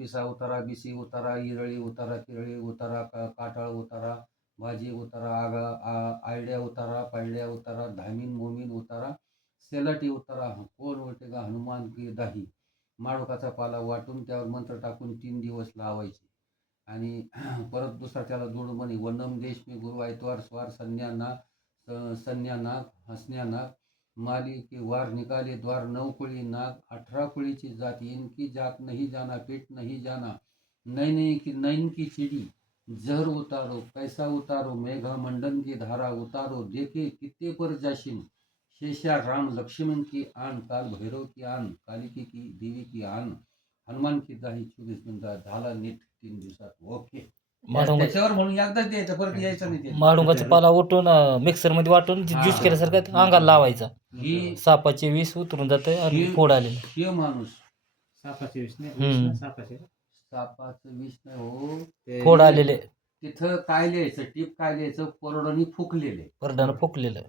पिसा उतारा, बिसी उतारा, इरळी उतारा, किरळी उतारा, काटाळ उतारा, भाजी उतारा, आयड्या उतारा, पायड्या उतारा, धामीन मोमीन उतारा, सेलाटी उतारा, कोण उलटेगा हनुमान की दाही. माळुकाचा पाला वाटून त्यावर मंत्र टाकून 3 दिवस लावायचे. आणि परत दुसरा त्याला जोड म्हणे, वनम देशमी गुरु ऐतवार स्वार संन्या नाग हसन्या नाग, माली के वार निकाले द्वार, 9 कुळी नाग 18 कुळीची जात, इनकी जात नहीं जाना पेट नहीं जाना, नैन की चिड़ी जहर उतारो, पैसा उतारो, मेघा मंडन की धारा उतारो, देखे कितने पर जाशिम, शेषा राम लक्ष्मण की आन, काल भैरव की आन, कालिकी की देवी की आन, हनुमान की दाही 24 मिनिटात झाला नीट 3 दिवसात. ओके. त्याच्यावर म्हणून एकदाच द्यायचं, परत यायचं नाही. माडुंगाचा पाला उठून मिक्सर मध्ये वाटून ज्यूस केल्यासारखं अंगाला लावायचा. ही सापाचे विष उतरून जाते आणि फोड आलेलं. हे माणूस सापाचे विष नाही, सापाचं विष नाही हो, फोड आलेले, तिथं काय लिहायचं, टीप काय लिहायचं, परडणी फुकलेले, परडानं फुकलेलं.